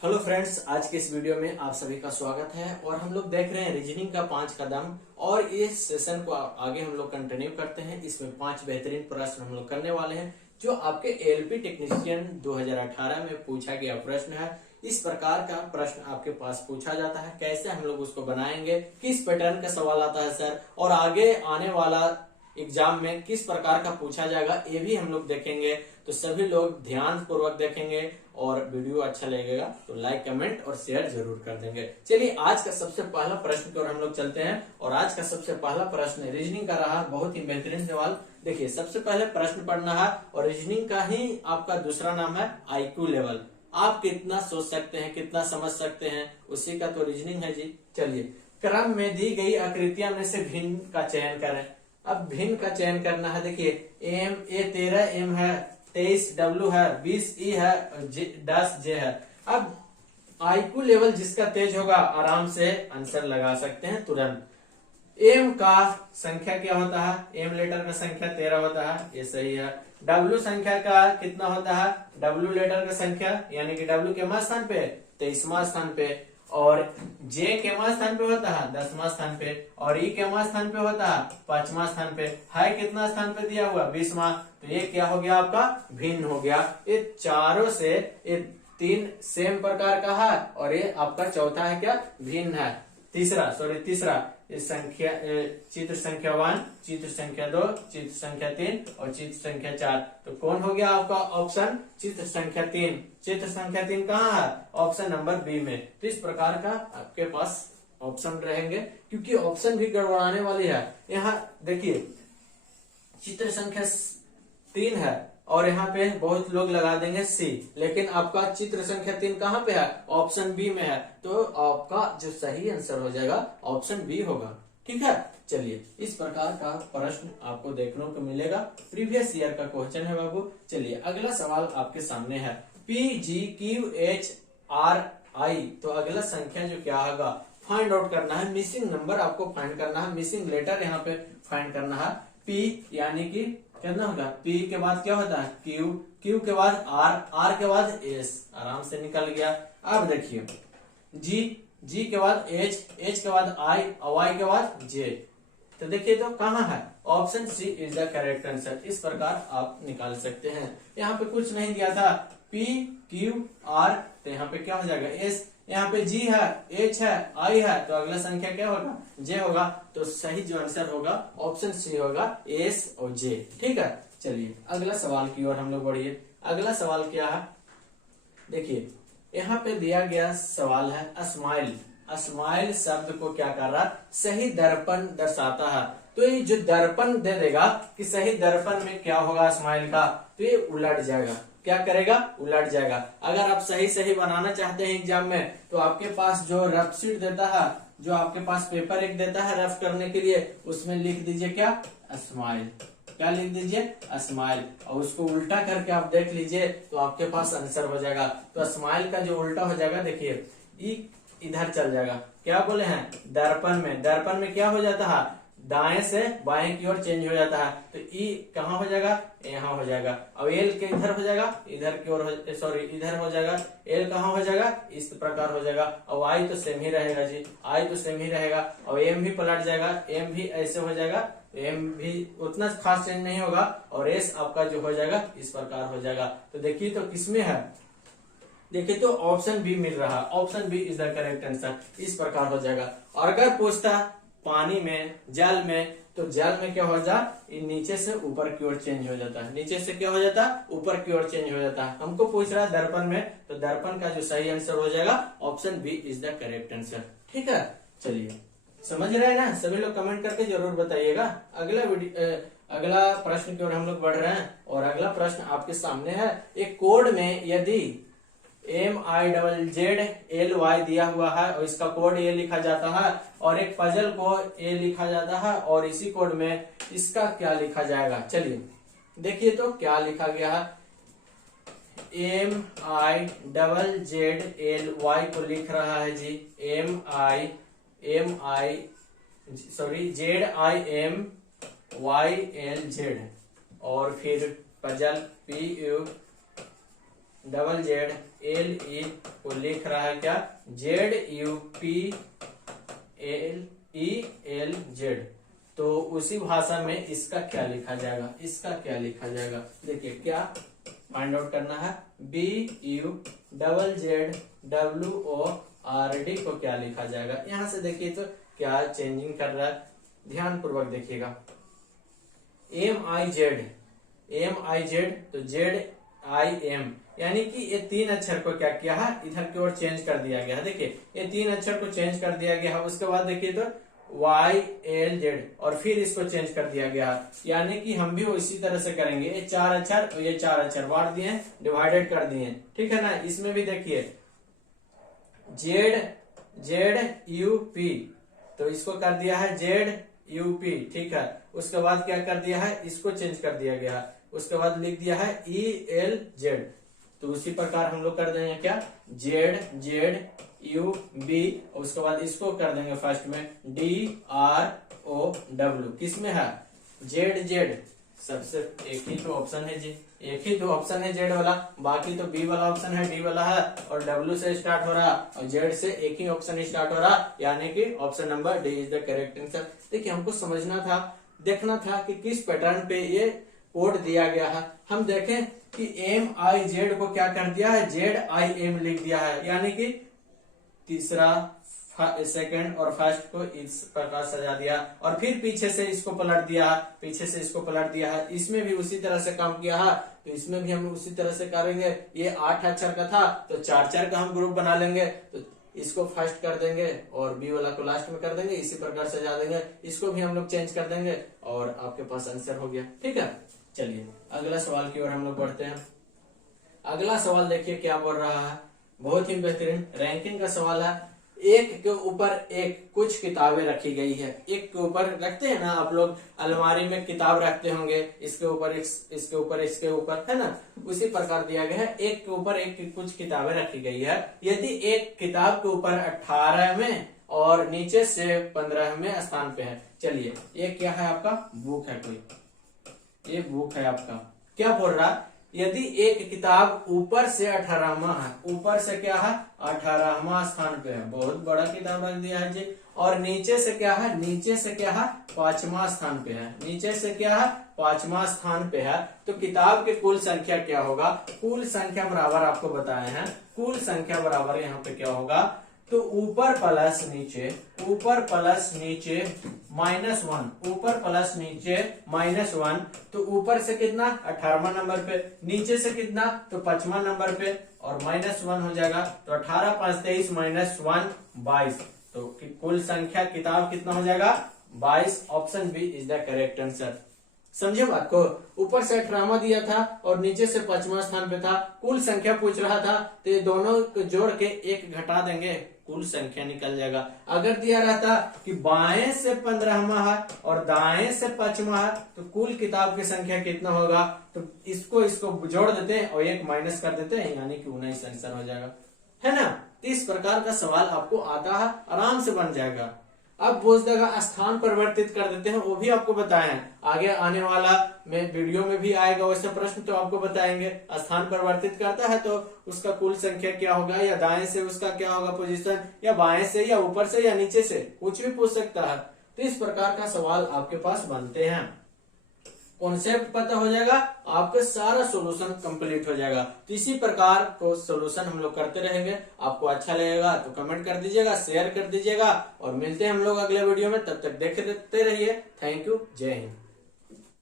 Hello friends, आज के इस वीडियो में आप सभी का स्वागत है। और हम लोग देख रहे हैं रीजनिंग का 5 कदम। और इस सेशन को आगे हम लोग कंटिन्यू करते हैं। इसमें 5 बेहतरीन प्रश्न हम लोग करने वाले हैं जो आपके एलपी टेक्नीशियन 2018 में पूछा गया प्रश्न है। इस प्रकार का प्रश्न आपके पास पूछा जाता है, कैसे हम लोग उसको बनाएंगे, किस पैटर्न का सवाल आता है सर, और आगे आने वाला एग्जाम में किस प्रकार का पूछा जाएगा ये भी हम लोग देखेंगे। तो सभी लोग ध्यान पूर्वक देखेंगे और वीडियो अच्छा लगेगा तो लाइक कमेंट और शेयर जरूर कर देंगे। चलिए आज का सबसे पहला प्रश्न की ओर हम लोग चलते हैं। और आज का सबसे पहला प्रश्न रीजनिंग का रहा, बहुत ही बेहतरीन सवाल। देखिए, सबसे पहले प्रश्न पढ़ना है और रीजनिंग का ही आपका दूसरा नाम है आईक्यू लेवल। आप कितना सोच सकते हैं, कितना समझ सकते हैं, उसी का तो रीजनिंग है जी। चलिए, क्रम में दी गई आकृतियां में से भिन्न का चयन करें। अब भिन्न का चयन करना है। देखिए, एम ए 13 एम है, 23 डब्ल्यू है, 20 ई है, 10 जे है। अब आईक्यू लेवल जिसका तेज होगा आराम से आंसर लगा सकते हैं तुरंत। एम का संख्या क्या होता है? एम लेटर का संख्या 13 होता है, ये सही है। डब्ल्यू संख्या का कितना होता है? डब्ल्यू लेटर का संख्या यानी कि डब्ल्यू के स्थान पे 23वां स्थान पे, और जे के स्थान पे होता है 10वां स्थान पे, और ई के स्थान पे होता है 5वां स्थान पे। है कितना स्थान पे दिया हुआ? 20वां। तो ये क्या हो गया? आपका भिन्न हो गया। ये चारों से ये 3 सेम प्रकार का है और ये आपका चौथा है क्या? भिन्न है। तीसरा इस संख्या चित्र संख्या 1, चित्र संख्या 2, चित्र संख्या 3 और चित्र संख्या 4। तो कौन हो गया आपका ऑप्शन? चित्र संख्या 3। चित्र संख्या 3 कहाँ है? ऑप्शन नंबर बी में। तो इस प्रकार का आपके पास ऑप्शन रहेंगे, क्योंकि ऑप्शन भी गड़बड़ाने वाली है। यहाँ देखिए, चित्र संख्या 3 है और यहाँ पे बहुत लोग लगा देंगे सी, लेकिन आपका चित्र संख्या 3 कहाँ पे है? ऑप्शन बी में है। तो आपका जो सही आंसर हो जाएगा ऑप्शन बी होगा। ठीक है, चलिए, इस प्रकार का प्रश्न आपको देखने को मिलेगा। प्रीवियस ईयर का क्वेश्चन है बाबू। चलिए, अगला सवाल आपके सामने है। P G Q H R आई, तो अगला संख्या जो क्या होगा फाइंड आउट करना है। मिसिंग नंबर आपको फाइंड करना है, मिसिंग लेटर यहाँ पे फाइंड करना है। पी यानी कि कितना होगा? पी के बाद क्या होता है? क्यू, क्यू के बाद आर, आर के बाद एस, आराम से निकल गया। अब देखिए, जी, जी के बाद एच, एच के बाद आई, वाई के बाद जे। तो देखिए, तो कहाँ है? Option C is the correct answer. इस प्रकार आप निकाल सकते हैं। यहाँ पे कुछ नहीं दिया था, पी क्यू आर, तो यहाँ पे क्या हो जाएगा? एस। यहाँ पे जी है, एच है, आई है, तो अगला संख्या क्या होगा? जे होगा। तो सही जो आंसर होगा ऑप्शन सी होगा, एस और जे। ठीक है, चलिए अगला सवाल की ओर हम लोग बढ़िए। अगला सवाल क्या है? देखिए, यहाँ पे दिया गया सवाल है स्माइल। स्माइल शब्द को क्या कर रहा? सही दर्पण दर्शाता है। तो ये जो दर्पण दे देगा कि सही दर्पण में क्या होगा स्माइल का, तो ये उलट जाएगा। क्या करेगा? उलट जाएगा। अगर आप सही सही बनाना चाहते हैं एग्जाम में, तो आपके पास जो रफ शीट देता है, जो आपके पास पेपर एक देता है रफ करने के लिए, उसमें लिख दीजिए क्या? स्माइल। क्या लिख दीजिए? स्माइल। और उसको उल्टा करके आप देख लीजिए तो आपके पास आंसर हो जाएगा। तो स्माइल का जो उल्टा हो जाएगा, देखिए, ई इधर चल जाएगा। क्या बोले हैं? दर्पण में। दर्पण में क्या हो जाता है? दाएं से बाएं की ओर चेंज हो जाता है। तो ई कहाँ हो जाएगा? यहाँ हो जाएगा। अब एल के इधर हो जाएगा, इधर की ओर, सॉरी इधर हो जाएगा। एल कहाँ हो जाएगा? इस प्रकार हो जाएगा। और आई तो सेम ही रहेगा जी, आई तो सेम ही रहेगा। और एम भी पलट जाएगा, एम भी ऐसे हो जाएगा, एम भी उतना खास चेंज नहीं होगा। और एस आपका जो हो जाएगा इस प्रकार हो जाएगा। तो देखिए, तो किसमें है? देखिए, तो ऑप्शन बी मिल रहा है। Option B is the correct answer. इस प्रकार हो जाएगा। और अगर पूछता पानी में, जल में, तो जल में क्या हो जाता? नीचे से ऊपर की ओर चेंज हो जाता है। नीचे से क्या हो जाता है? ऊपर की ओर चेंज हो जाता है। हमको पूछ रहा है दर्पण में, तो दर्पण का जो सही आंसर हो जाएगा option B is the correct answer. ठीक है, चलिए, समझ रहे हैं ना? सभी लोग कमेंट करके जरूर बताइएगा। अगला प्रश्न की ओर हम लोग बढ़ रहे हैं। और अगला प्रश्न आपके सामने है। एक कोड में यदि MIZZLY दिया हुआ है और इसका कोड ये लिखा जाता है, और एक पजल को ये लिखा जाता है, और इसी कोड में इसका क्या लिखा जाएगा? चलिए देखिए, तो क्या लिखा गया है? MIZZLY को लिख रहा है जी ZIMYLZ, और फिर puzzle double Z L E को लिख रहा है क्या, Z U P L E L Z. तो उसी भाषा में इसका क्या लिखा जाएगा, इसका क्या लिखा जाएगा, देखिए क्या फाइंड आउट करना है, B U double Z W O R D को क्या लिखा जाएगा। यहां से देखिए तो क्या चेंजिंग कर रहा है, ध्यान पूर्वक देखिएगा। एम आई जेड तो जेड आई एम, यानी कि ये तीन अक्षर को क्या किया है, इधर की ओर चेंज कर दिया गया है। देखिए ये तीन अक्षर को चेंज कर दिया गया है। उसके बाद देखिए तो वाई एल जेड और फिर इसको चेंज कर दिया गया है, यानी कि हम भी इसी तरह से करेंगे। ये चार अक्षर और ये चार अक्षर बांट दिए, डिवाइडेड कर दिए, ठीक है ना। इसमें भी देखिए जेड यू पी, तो इसको कर दिया है जेड यूपी, ठीक है। उसके बाद क्या कर दिया है, इसको चेंज कर दिया गया है। उसके बाद लिख दिया है ई एल जेड, तो उसी प्रकार हम लोग कर देंगे क्या, जेड यू बी, उसके बाद इसको कर देंगे फर्स्ट में डी आर ओ डब्ल्यू। किसमें है, जेड सबसे एक ही तो ऑप्शन है जी, एक ही तो ऑप्शन है जेड वाला, बाकी तो बी वाला ऑप्शन है, डी वाला है और डब्ल्यू से स्टार्ट हो रहा और जेड से एक ही ऑप्शन स्टार्ट हो रहा, यानी कि option number D is the correct answer. देखिए हमको समझना था, देखना था कि किस पैटर्न पे ये कोड दिया गया है। हम देखें कि एम आई जेड को क्या कर दिया है, जेड आई एम लिख दिया है, यानी कि तीसरा सेकंड और फर्स्ट को इस प्रकार सजा दिया और फिर पीछे से इसको पलट दिया, पीछे से इसको पलट दिया है। इसमें भी उसी तरह से काम किया है, तो इसमें भी हम उसी तरह से करेंगे। ये 8 अक्षर का था तो 4 का हम ग्रुप बना लेंगे, तो इसको फर्स्ट कर देंगे और बी वाला को लास्ट में कर देंगे, इसी प्रकार सजा देंगे। इसको भी हम लोग चेंज कर देंगे और आपके पास आंसर हो गया, ठीक है। चलिए अगला सवाल की ओर हम लोग बढ़ते हैं। अगला सवाल देखिए क्या बोल रहा है, बहुत ही बेहतरीन रैंकिंग का सवाल है। एक के ऊपर एक कुछ किताबें रखी गई है, एक के ऊपर रखते हैं ना आप लोग, अलमारी में किताब रखते होंगे, इसके ऊपर इसके ऊपर इसके ऊपर, है ना, उसी प्रकार दिया गया है। एक के ऊपर एक कुछ किताबें रखी गई है। यदि एक किताब के ऊपर 18वें और नीचे से 15वें स्थान पे है। चलिए ये क्या है, आपका बुक है कोई, ये बुक है आपका। क्या बोल रहा, यदि एक किताब ऊपर से 18वां है, ऊपर से क्या है 18वां स्थान पे है, बहुत बड़ा किताब रख दिया है जी, और नीचे से क्या है, नीचे से क्या है 5वां स्थान पे है, नीचे से क्या है 5वां स्थान पे है। तो किताब की कुल संख्या क्या होगा, कुल संख्या बराबर आपको बताए हैं, कुल संख्या बराबर यहाँ पे क्या होगा, तो ऊपर प्लस नीचे, ऊपर प्लस नीचे -1, ऊपर प्लस नीचे -1, तो ऊपर से कितना 18वां नंबर पे, नीचे से कितना तो 5वां नंबर पे और -1 हो जाएगा। तो 18 5 23 -1 22, तो कुल संख्या किताब कितना हो जाएगा 22। Option B is the correct answer. समझे बात को, ऊपर से 18वां दिया था और नीचे से 5वां स्थान पे था, कुल संख्या पूछ रहा था, तो ये दोनों को जोड़ के 1 घटा देंगे, कुल संख्या निकल जाएगा। अगर दिया रहता कि बाएं से 15वां है और दाएं से 5वां है, तो कुल किताब की संख्या कितना होगा, तो इसको जोड़ देते हैं और 1 माइनस कर देते हैं, यानी कि 19 आंसर हो जाएगा, है ना। तो इस प्रकार का सवाल आपको आता है, आराम से बन जाएगा। अब बोझ देगा स्थान परिवर्तित कर देते हैं, वो भी आपको बताए हैं, आगे आने वाला में वीडियो में भी आएगा वैसे प्रश्न, तो आपको बताएंगे। स्थान परिवर्तित करता है तो उसका कुल संख्या क्या होगा, या दाएं से उसका क्या होगा पोजीशन, या बाएं से या ऊपर से या नीचे से, कुछ भी पूछ सकता है। तो इस प्रकार का सवाल आपके पास बनते हैं। कॉन्सेप्ट पता हो जाएगा, आपका सारा सॉल्यूशन कंप्लीट हो जाएगा। तो इसी प्रकार को सॉल्यूशन हम लोग करते रहेंगे। आपको अच्छा लगेगा तो कमेंट कर दीजिएगा, शेयर कर दीजिएगा और मिलते हैं हम लोग अगले वीडियो में। तब तक देखते रहिए। थैंक यू, जय हिंद।